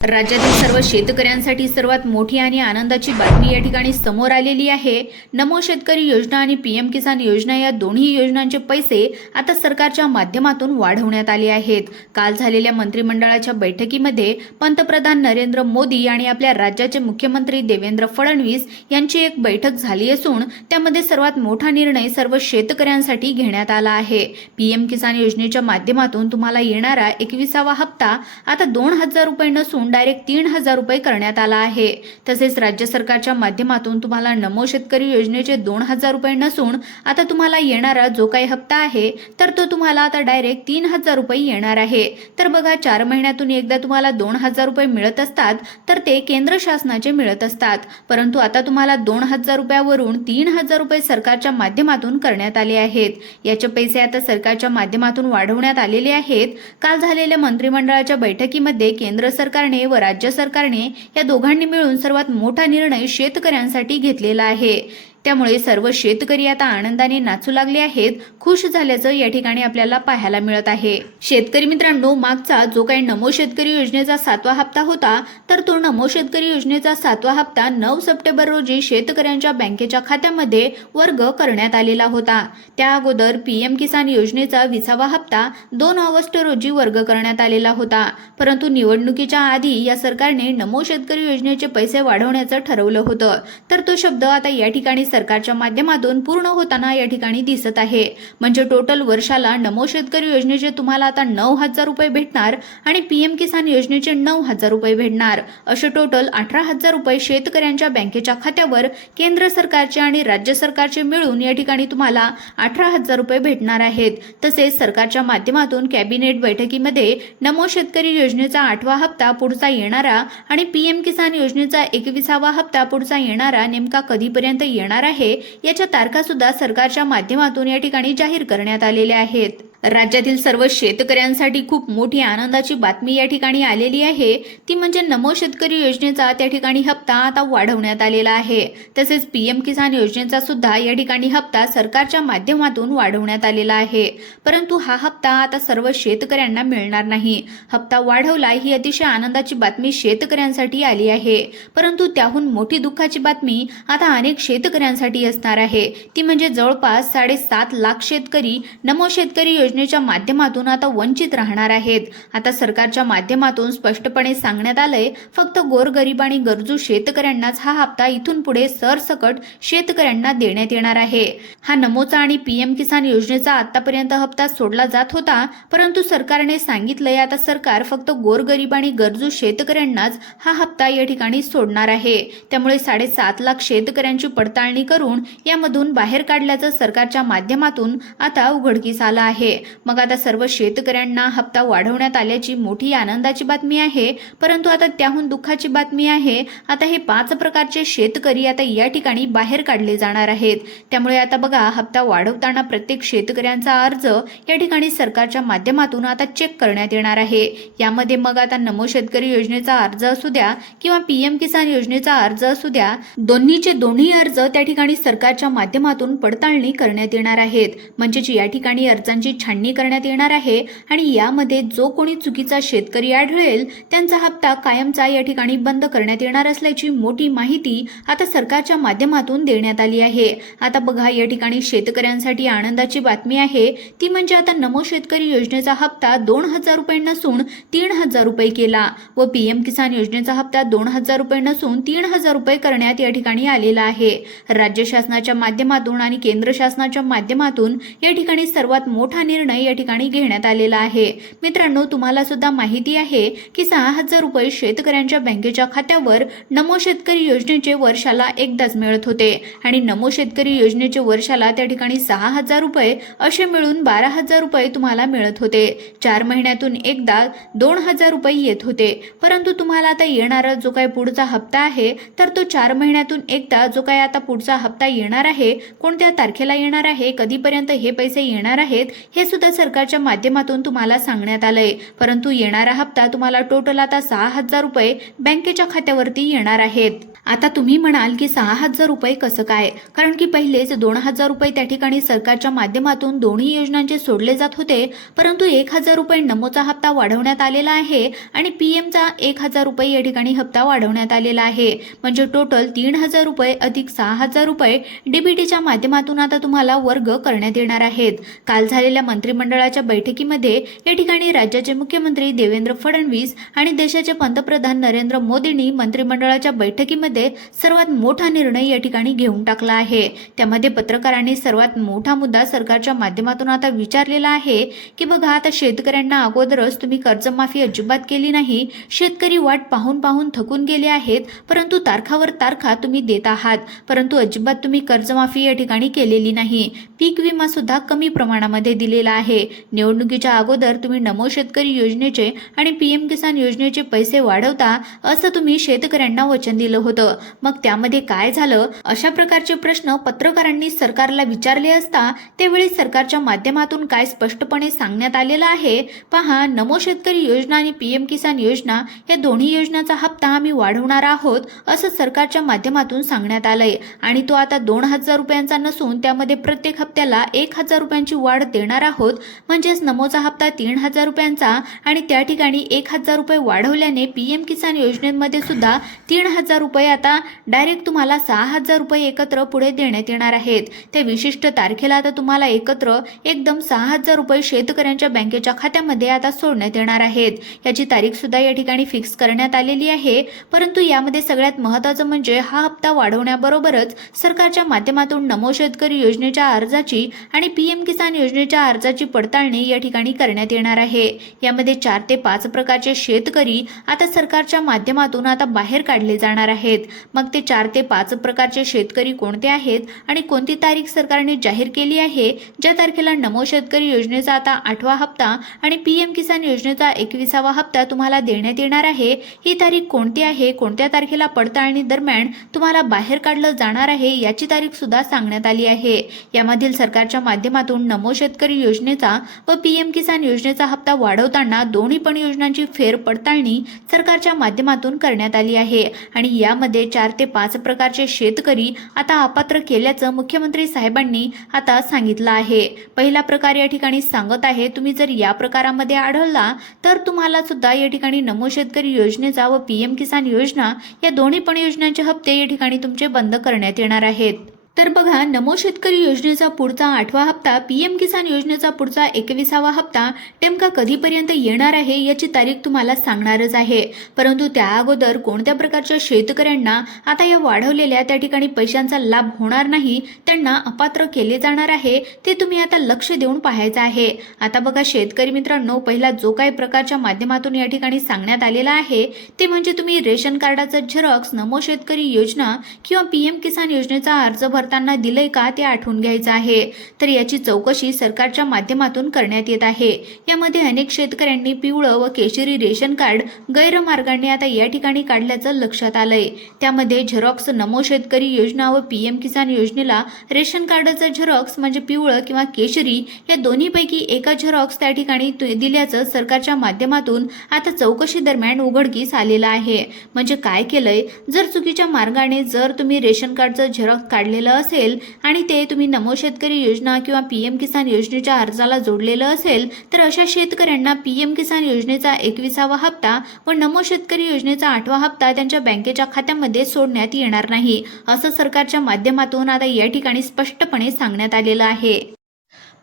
राज्यातील सर्व शेतकऱ्यांसाठी सर्वात मोठी आणि आनंदाची बातमी या ठिकाणी समोर आलेली आहे. नमो शेतकरी योजना आणि पीएम किसान योजना या दोन्ही योजनांचे पैसे आता सरकारच्या माध्यमातून वाढवण्यात आले आहेत. काल झालेल्या मंत्रिमंडळाच्या बैठकीमध्ये पंतप्रधान नरेंद्र मोदी आणि आपल्या राज्याचे मुख्यमंत्री देवेंद्र फडणवीस यांची एक बैठक झाली असून त्यामध्ये सर्वात मोठा निर्णय सर्व शेतकऱ्यांसाठी घेण्यात आला आहे. पीएम किसान योजनेच्या माध्यमातून तुम्हाला येणारा एकविसावा हप्ता आता दोन हजार रुपये नसून डायरेक्ट तीन हजार रुपये करण्यात आला आहे. तसेच राज्य सरकारच्या माध्यमातून तुम्हाला नमो शेतकरी योजनेचे दोन हजार रुपये नसून आता तुम्हाला येणारा जो काही हप्ता आहे तर तो तुम्हाला आता डायरेक्ट तीन हजार रुपये येणार आहे. तर बघा चार महिन्यातून एकदा तुम्हाला दोन हजार रुपये मिळत असतात तर ते केंद्र शासनाचे मिळत असतात. परंतु आता तुम्हाला दोन हजार रुपयावरून तीन हजार रुपये सरकारच्या माध्यमातून करण्यात आले आहेत. याचे पैसे आता सरकारच्या माध्यमातून वाढवण्यात आलेले आहेत. काल झालेल्या मंत्रिमंडळाच्या बैठकीमध्ये केंद्र सरकारने व राज्य सरकारने या दोघांनी मिळून सर्वात मोठा निर्णय शेतकऱ्यांसाठी घेतलेला आहे. त्यामुळे सर्व शेतकरी आता आनंदाने नाचू लागले आहेत खुश झाल्याचं या ठिकाणी आपल्याला पाहायला मिळत आहे. शेतकरी मित्रांनो मागचा जो काही नमो शेतकरी योजनेचा सातवा हप्ता होता तर तो नमो शेतकरी योजनेचा सातवा हप्ता नऊ सप्टेंबर रोजी शेतकऱ्यांच्या बँकेच्या खात्यामध्ये वर्ग करण्यात आलेला होता. त्या अगोदर पीएम किसान योजनेचा विसावा हप्ता दोन ऑगस्ट रोजी वर्ग करण्यात आलेला होता. परंतु निवडणुकीच्या आधी या सरकारने नमो शेतकरी योजनेचे पैसे वाढवण्याचं ठरवलं होतं. तर तो शब्द आता या ठिकाणी सरकारच्या माध्यमातून पूर्ण होताना या ठिकाणी दिसत आहे. म्हणजे टोटल वर्षाला नमो शेतकरी योजनेचे तुम्हाला आता नऊ हजार रुपये भेटणार आणि पीएम किसान योजनेचे नऊ हजार रुपये भेटणार. असे टोटल अठरा हजार रुपये शेतकऱ्यांच्या बँकेच्या खात्यावर केंद्र सरकारचे आणि राज्य सरकारचे मिळून या ठिकाणी तुम्हाला अठरा हजार रुपये भेटणार आहेत. तसेच सरकारच्या माध्यमातून कॅबिनेट बैठकीमध्ये नमो शेतकरी योजनेचा आठवा हप्ता पुढचा येणारा आणि पीएम किसान योजनेचा एकविसावा हप्ता पुढचा येणारा नेमका कधीपर्यंत येणार आहे. याच्या तारखासुद्धा सरकारच्या माध्यमातून या ठिकाणी जाहीर करण्यात आलेल्या आहेत. राज्यातील सर्व शेतकऱ्यांसाठी खूप मोठी आनंदाची बातमी या ठिकाणी आलेली आहे. ती म्हणजे नमो शेतकरी योजनेचा त्या ठिकाणी हप्ता आता वाढवण्यात आलेला आहे. तसेच पीएम किसान योजनेचा सुद्धा या ठिकाणी हप्ता सरकारच्या माध्यमातून वाढवण्यात आलेला आहे. परंतु हा हप्ता आता सर्व शेतकऱ्यांना मिळणार नाही. हप्ता वाढवला ही अतिशय आनंदाची बातमी शेतकऱ्यांसाठी आली आहे. परंतु त्याहून मोठी दुःखाची बातमी आता अनेक शेतकऱ्यांसाठी असणार आहे. ती म्हणजे जवळपास साडेसात लाख शेतकरी नमो शेतकरी योजनेच्या माध्यमातून आता वंचित राहणार आहेत. आता सरकारच्या माध्यमातून स्पष्टपणे सांगण्यात आलंय फक्त गोरगरीब आणि गरजू शेतकऱ्यांनाच हा हप्ता इथून पुढे सरसकट शेतकऱ्यांना देण्यात येणार आहे. हा नमोचा आणि पीएम किसान योजनेचा आतापर्यंत हप्ता सोडला जात होता परंतु सरकारने सांगितलंय आता सरकार फक्त गोरगरीब आणि गरजू शेतकऱ्यांनाच हा हप्ता या ठिकाणी सोडणार आहे. त्यामुळे साडेसात लाख शेतकऱ्यांची पडताळणी करून यामधून बाहेर काढल्याचं सरकारच्या माध्यमातून आता उघडकीस आलं आहे. मग आता सर्व शेतकऱ्यांना हप्ता वाढवण्यात आल्याची मोठी आनंदाची बातमी आहे. परंतु आता त्याहून दुःखाची बातमी आहे. आता हे पाच प्रकारचे शेतकरी आता या ठिकाणी बाहेर काढले जाणार आहेत. त्यामुळे आता बघा हप्ता वाढवताना प्रत्येक शेतकऱ्यांचा अर्ज या ठिकाणी सरकारच्या माध्यमातून आता चेक करण्यात येणार आहे. यामध्ये मग आता नमो शेतकरी योजनेचा अर्ज असू द्या किंवा पीएम किसान योजनेचा अर्ज असू द्या दोन्हीचे दोन्ही अर्ज त्या ठिकाणी सरकारच्या माध्यमातून पडताळणी करण्यात येणार आहेत. म्हणजेच या ठिकाणी अर्जांची छाननी करण्यात येणार आहे आणि यामध्ये जो कोणी चुकीचा शेतकरी आढळेल त्यांचा हप्ता कायमचा या ठिकाणी बंद करण्यात येणार असल्याची मोठी माहिती आता सरकारच्या माध्यमातून देण्यात आली आहे. आता बघा या ठिकाणी शेतकऱ्यांसाठी आनंदाची बातमी आहे. ती म्हणजे आता नमो शेतकरी योजनेचा हप्ता दोन हजार रुपये नसून तीन हजार रुपये केला व पीएम किसान योजनेचा हप्ता दोन हजार रुपये नसून तीन हजार रुपये करण्यात या ठिकाणी आलेला आहे. राज्य शासनाच्या माध्यमातून आणि केंद्र शासनाच्या माध्यमातून या ठिकाणी सर्वात मोठा निर्णय या ठिकाणी घेण्यात आलेला आहे. मित्रांनो तुम्हाला सुद्धा माहिती आहे की सहा हजार रुपये शेतकऱ्यांच्या बँकेच्या खात्यावर नमो शेतकरी योजनेचे वर्षाला एकदाच मिळत होते. आणि नमो शेतकरी योजनेचे वर्षाला त्या ठिकाणी सहा हजार रुपये असे मिळून बारा हजार रुपये तुम्हाला मिळत होते. चार महिन्यातून एकदा दोन हजार रुपये येत होते. परंतु तुम्हाला आता येणारा जो काही पुढचा हप्ता आहे तर तो चार महिन्यातून एकदा जो काही आता पुढचा हप्ता येणार आहे कोणत्या तारखेला येणार आहे कधीपर्यंत हे पैसे येणार आहेत हे सुद्धा सरकारच्या माध्यमातून तुम्हाला सांगण्यात आलंय. परंतु येणारा हप्ता तुम्हाला टोटल आता सहा हजार रुपये बँकेच्या खात्यावरती येणार आहेत. आता तुम्ही म्हणाल की सहा हजार रुपये कसं काय? कारण की पहिलेच दोन हजार रुपये त्या ठिकाणी सरकारच्या माध्यमातून दोन्ही योजनांचे सोडले जात होते. परंतु एक हजार रुपये नमोचा हप्ता वाढवण्यात आलेला आहे आणि पीएमचा एक हजार रुपये या ठिकाणी हप्ता वाढवण्यात आलेला आहे. म्हणजे टोटल तीन हजार रुपये अधिक सहा हजार रुपये डीबीटीच्या माध्यमातून आता तुम्हाला वर्ग करण्यात येणार आहेत. काल झालेल्या मंत्रिमंडळाच्या बैठकीमध्ये या ठिकाणी राज्याचे मुख्यमंत्री देवेंद्र फडणवीस आणि देशाचे पंतप्रधान नरेंद्र मोदींनी मंत्रिमंडळाच्या बैठकीमध्ये सर्वात मोठा निर्णय या ठिकाणी घेऊन टाकला आहे. त्यामध्ये पत्रकारांनी सर्वात मोठा मुद्दा सरकारच्या माध्यमातून आता विचारलेला आहे की बघा आता शेतकऱ्यांना अगोदरच तुम्ही कर्जमाफी अजिबात केली नाही. शेतकरी वाट पाहून पाहून थकून गेले आहेत परंतु तारखावर तारखा तुम्ही देत आहात. परंतु अजिबात तुम्ही कर्जमाफी या ठिकाणी केलेली नाही. पीक विमा सुद्धा कमी प्रमाणामध्ये दिलेला आहे. निवडणुकीच्या अगोदर तुम्ही नमो शेतकरी योजनेचे आणि पीएम किसान योजनेचे पैसे वाढवता असं तुम्ही शेतकऱ्यांना वचन दिलं होतं. मग त्यामध्ये काय झालं? अशा प्रकारचे प्रश्न पत्रकारांनी सरकारला विचारले असता त्यावेळी सरकारच्या माध्यमातून काय स्पष्टपणे सांगण्यात आलेलं आहे? पहा नमो शेतकरी योजना आणि पीएम किसान योजना या दोन्ही योजनाचा हप्ता आम्ही वाढवणार आहोत असं सरकारच्या माध्यमातून सांगण्यात आलंय. आणि तो आता दोन हजार रुपयांचा नसून त्यामध्ये प्रत्येक हप्ता हप्त्याला एक हजार रुपयांची वाढ देणार आहोत. म्हणजेच नमोचा हप्ता तीन हजार रुपयांचा आणि त्या ठिकाणी एक हजार रुपये वाढवल्याने पी एम किसान योजनेमध्ये सुद्धा तीन हजार रुपये आता डायरेक्ट तुम्हाला सहा हजार रुपये एकत्र पुढे देण्यात येणार आहेत. त्या विशिष्ट तारखेला आता तुम्हाला एकत्र एकदम सहा हजार रुपये शेतकऱ्यांच्या बँकेच्या खात्यामध्ये आता सोडण्यात येणार आहेत. याची तारीख सुद्धा या ठिकाणी फिक्स करण्यात आलेली आहे. परंतु यामध्ये सगळ्यात महत्त्वाचं म्हणजे हा हप्ता वाढवण्याबरोबरच सरकारच्या माध्यमातून नमो शेतकरी योजनेच्या अर्जाची आणि पीएम किसान योजनेच्या अर्जाची पडताळणी या ठिकाणी करण्यात येणार आहे. यामध्ये चार ते पाच प्रकारचे शेतकरी आता सरकारच्या माध्यमातून आता बाहेर काढले जाणार आहेत. मग ते चार ते पाच प्रकारचे शेतकरी कोणते आहेत आणि कोणती तारीख सरकारने जाहीर केली आहे ज्या तारखेला नमो शेतकरी योजनेचा आता आठवा हप्ता आणि पी एम किसान योजनेचा एकविसावा हप्ता तुम्हाला देण्यात येणार आहे ही तारीख कोणती आहे कोणत्या तारखेला पडताळणी दरम्यान तुम्हाला बाहेर काढलं जाणार आहे याची तारीख सुद्धा सांगण्यात आली आहे. यामधील सरकारच्या माध्यमातून नमो शेतकरी योजनेचा व पीएम किसान योजनेचा हप्ता वाढवताना दोन्ही पण योजनांची फेर पडताळणी सरकारच्या माध्यमातून करण्यात आली आहे. आणि यामध्ये चार ते पाच प्रकारचे शेतकरी आता अपात्र केल्याचं मुख्यमंत्री साहेबांनी आता सांगितलं आहे. पहिला प्रकार या ठिकाणी सांगत आहे तुम्ही जर या प्रकारामध्ये आढळला तर तुम्हाला सुद्धा या ठिकाणी नमो शेतकरी योजनेचा व पीएम किसान योजना या दोन्ही पण योजनांचे हप्ते या ठिकाणी तुमचे बंद करण्यात येणार आहेत. तर बघा नमो शेतकरी योजनेचा पुढचा आठवा हप्ता पीएम किसान योजनेचा पुढचा एकविसावा हप्ता नेमका कधीपर्यंत येणार आहे याची तारीख तुम्हाला सांगणारच आहे. परंतु त्या अगोदर कोणत्या प्रकारच्या शेतकऱ्यांना आता या वाढवलेल्या त्या ठिकाणी पैशांचा लाभ होणार नाही त्यांना अपात्र केले जाणार आहे ते तुम्ही आता लक्ष देऊन पाहायचं आहे. आता बघा शेतकरी मित्रांनो पहिला जो काही प्रकारच्या माध्यमातून या ठिकाणी सांगण्यात आलेला आहे ते म्हणजे तुम्ही रेशन कार्डाचं झेरॉक्स नमो शेतकरी योजना किंवा पीएम किसान योजनेचा अर्ज करताना दिलंय का ते आठवून घ्यायचं आहे. तर याची चौकशी सरकारच्या माध्यमातून करण्यात येत आहे. यामध्ये अनेक शेतकऱ्यांनी पिवळं व केशरी रेशन कार्ड गैरमार्गाने आता या ठिकाणी काढल्याचं लक्षात आलंय. त्यामध्ये झेरॉक्स नमो शेतकरी योजना व पीएम किसान योजनेला रेशन कार्डाचं झेरॉक्स म्हणजे पिवळं किंवा केशरी या दोन्हीपैकी एका झेरॉक्स त्या ठिकाणी तु- दिल्याचं सरकारच्या माध्यमातून आता चौकशी दरम्यान उघडकीस आलेलं आहे. म्हणजे काय केलंय? जर चुकीच्या मार्गाने जर तुम्ही रेशन कार्डचं झेरॉक्स काढलेलं असेल आणि ते तुम्ही नमो शेतकरी योजना किंवा पी एम किसान योजनेच्या अर्जाला जोडलेलं असेल तर अशा शेतकऱ्यांना पीएम किसान योजनेचा एकविसावा हप्ता व नमो शेतकरी योजनेचा आठवा हप्ता त्यांच्या बँकेच्या खात्यामध्ये सोडण्यात येणार नाही असं सरकारच्या माध्यमातून आता या ठिकाणी स्पष्टपणे सांगण्यात आलेलं आहे.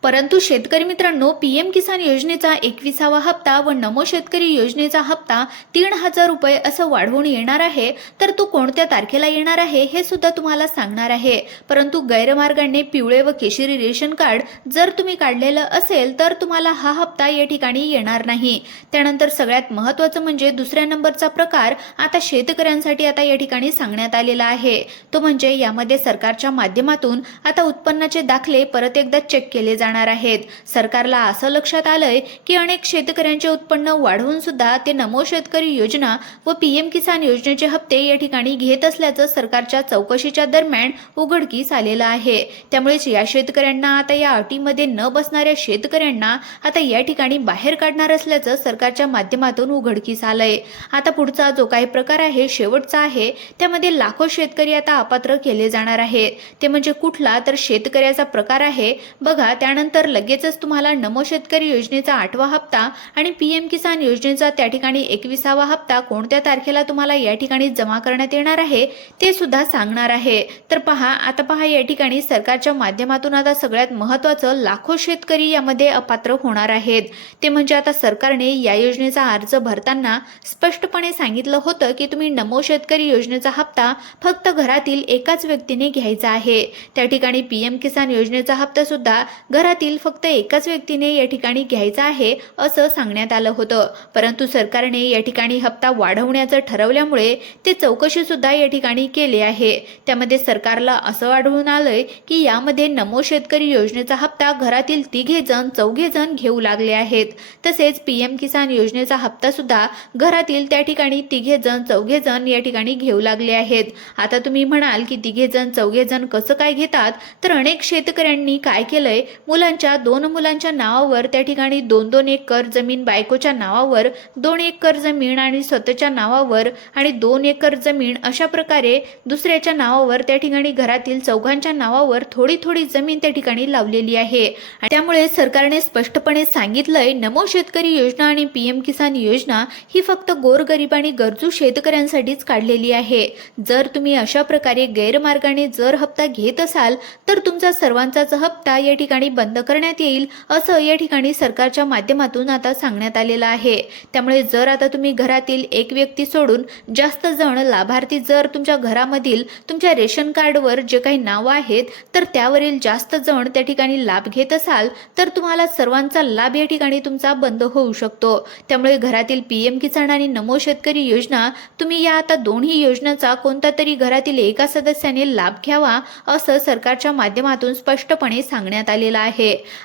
परंतु शेतकरी मित्रांनो पीएम किसान योजनेचा एकविसावा हप्ता व नमो शेतकरी योजनेचा हप्ता तीन हजार रुपये असं वाढवून येणार आहे. तर तो कोणत्या तारखेला येणार आहे हे सुद्धा तुम्हाला सांगणार आहे. परंतु गैरमार्गाने पिवळे व केशरी रेशन कार्ड जर तुम्ही काढलेलं असेल तर तुम्हाला हा हप्ता या ठिकाणी येणार नाही. त्यानंतर सगळ्यात महत्त्वाचं म्हणजे दुसऱ्या नंबरचा प्रकार आता शेतकऱ्यांसाठी आता या ठिकाणी सांगण्यात आलेला आहे. तो म्हणजे यामध्ये सरकारच्या माध्यमातून आता उत्पन्नाचे दाखले परत एकदा चेक केले जाणार जाणार आहेत. सरकारला असं लक्षात आलंय की अनेक शेतकऱ्यांचे उत्पन्न वाढवून सुद्धा ते नमो शेतकरी योजना व पीएम किसान योजनेचे हप्ते या ठिकाणी घेत असल्याचं सरकारच्या चौकशीच्या दरम्यान उघडकीस आलेलं आहे. त्यामुळेच या शेतकऱ्यांना आता या अटीमध्ये न बसणाऱ्या शेतकऱ्यांना आता या ठिकाणी बाहेर काढणार असल्याचं सरकारच्या माध्यमातून उघडकीस आलंय. आता पुढचा जो काही प्रकार आहे शेवटचा आहे त्यामध्ये लाखो शेतकरी आता अपात्र केले जाणार आहेत. ते म्हणजे कुठला तर शेतकऱ्याचा प्रकार आहे. बघा त्यानंतर लगेचच तुम्हाला नमो शेतकरी योजनेचा आठवा हप्ता आणि पीएम किसान योजनेचा त्या ठिकाणी एकविसावा हप्ता कोणत्या तारखेला तुम्हाला या ठिकाणी जमा करण्यात येणार आहे ते सुद्धा सांगणार आहे. तर पहा आता पहा या ठिकाणी सरकारच्या माध्यमातून आता सगळ्यात महत्वाचं लाखो शेतकरी यामध्ये अपात्र होणार आहेत. ते म्हणजे आता सरकारने या योजनेचा अर्ज भरताना स्पष्टपणे सांगितलं होतं की तुम्ही नमो शेतकरी योजनेचा हप्ता फक्त घरातील एकाच व्यक्तीने घ्यायचा आहे. त्या ठिकाणी पीएम किसान योजनेचा हप्ता सुद्धा घर घरातील फक्त एकाच व्यक्तीने या ठिकाणी घ्यायचा आहे असं सांगण्यात आलं होतं. परंतु सरकारने या ठिकाणी हप्ता वाढवण्याचं ठरवल्यामुळे ते चौकशी सुद्धा या ठिकाणी केली आहे. त्यामध्ये सरकारला असं आढळून आलंय की यामध्ये नमो शेतकरी योजनेचा हप्ता घरातील तिघे जण चौघे जण घेऊ लागले आहेत. तसेच पीएम किसान योजनेचा हप्ता सुद्धा घरातील त्या ठिकाणी तिघे जण चौघे जण या ठिकाणी घेऊ लागले आहेत. आता तुम्ही म्हणाल की तिघे जण चौघे जण कसं काय घेतात? तर अनेक शेतकऱ्यांनी काय केलंय? मुलांच्या दोन मुलांच्या नावावर त्या ठिकाणी दोन दोन एकर जमीन बायकोच्या नावावर दोन एकर जमीन आणि स्वतःच्या नावावर आणि दोन एकर जमीन अशा प्रकारे दुसऱ्याच्या नावावर त्या ठिकाणी घरातील चौघांच्या नावावर थोडी थोडी जमीन त्या ठिकाणी लावलेली आहे. त्यामुळे सरकारने स्पष्टपणे सांगितलंय नमो शेतकरी योजना आणि पीएम किसान योजना ही फक्त गोरगरीब आणि गरजू शेतकऱ्यांसाठीच काढलेली आहे. जर तुम्ही अशा प्रकारे गैरमार्गाने जर हप्ता घेत असाल तर तुमचा सर्वांचाच हप्ता या ठिकाणी बंद बंद करण्यात येईल असं या ठिकाणी सरकारच्या माध्यमातून आता सांगण्यात आलेलं आहे. त्यामुळे जर आता तुम्ही घरातील एक व्यक्ती सोडून जास्त जण लाभार्थी जर तुमच्या घरामधील तुमच्या रेशन कार्डवर जे काही नावं आहेत तर त्यावरील जास्त जण त्या ठिकाणी लाभ घेत असाल तर तुम्हाला सर्वांचा लाभ या ठिकाणी तुमचा बंद होऊ शकतो. त्यामुळे घरातील पीएम किसान आणि नमो शेतकरी योजना तुम्ही या आता दोन्ही योजनाचा कोणता तरी घरातील एका सदस्याने लाभ घ्यावा असं सरकारच्या माध्यमातून स्पष्टपणे सांगण्यात आलेलं आहे.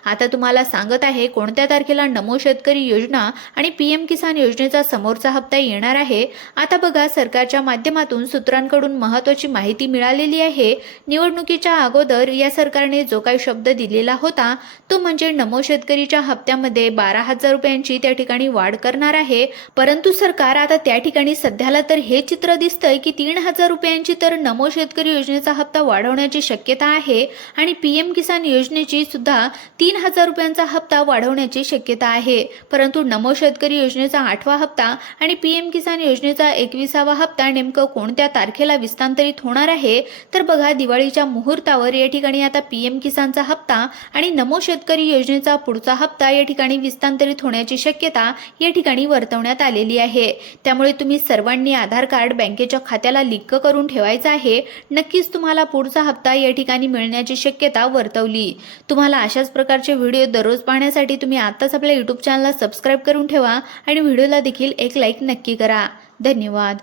आता तुम्हाला सांगत आहे कोणत्या तारखेला नमो शेतकरी योजना आणि पीएम किसान योजनेचा समोरचा हप्ता येणार आहे? आता बघा सरकारच्या माध्यमातून सूत्रांकडून महत्वाची माहिती मिळालेली आहे. निवडणुकीच्या अगोदर या सरकारने जो काही शब्द दिलेला होता तो म्हणजे नमो शेतकरीच्या हप्त्यामध्ये बारा हजार रुपयांची त्या ठिकाणी वाढ करणार आहे. परंतु सरकार आता त्या ठिकाणी सध्याला तर हे चित्र दिसतंय की तीन हजार रुपयांची तर नमो शेतकरी योजनेचा हप्ता वाढवण्याची शक्यता आहे आणि पीएम किसान योजनेची सुद्धा तीन हजार रुपयांचा हप्ता वाढवण्याची शक्यता आहे. परंतु नमो शेतकरी योजनेचा आठवा हप्ता आणि पीएम किसान योजनेचा एकविसावा हप्ता नेमकं कोणत्या तारखेला विस्तांतरित होणार आहे तर बघा दिवाळीच्या मुहूर्तावर या ठिकाणी आता पीएम किसानचा हप्ता आणि नमो शेतकरी योजनेचा पुढचा हप्ता या ठिकाणी विस्तांतरित होण्याची शक्यता या ठिकाणी वर्तवण्यात आलेली आहे. त्यामुळे तुम्ही सर्वांनी आधार कार्ड बँकेच्या खात्याला लिंक करून ठेवायचं आहे. नक्कीच तुम्हाला पुढचा हप्ता या ठिकाणी मिळण्याची शक्यता वर्तवली. तुम्हाला अशाच प्रकारचे व्हिडिओ दररोज पाहण्यासाठी तुम्ही आत्ताच आपल्या यूट्यूब चॅनलला सबस्क्राईब करून ठेवा आणि व्हिडिओला देखील एक लाईक नक्की करा. धन्यवाद.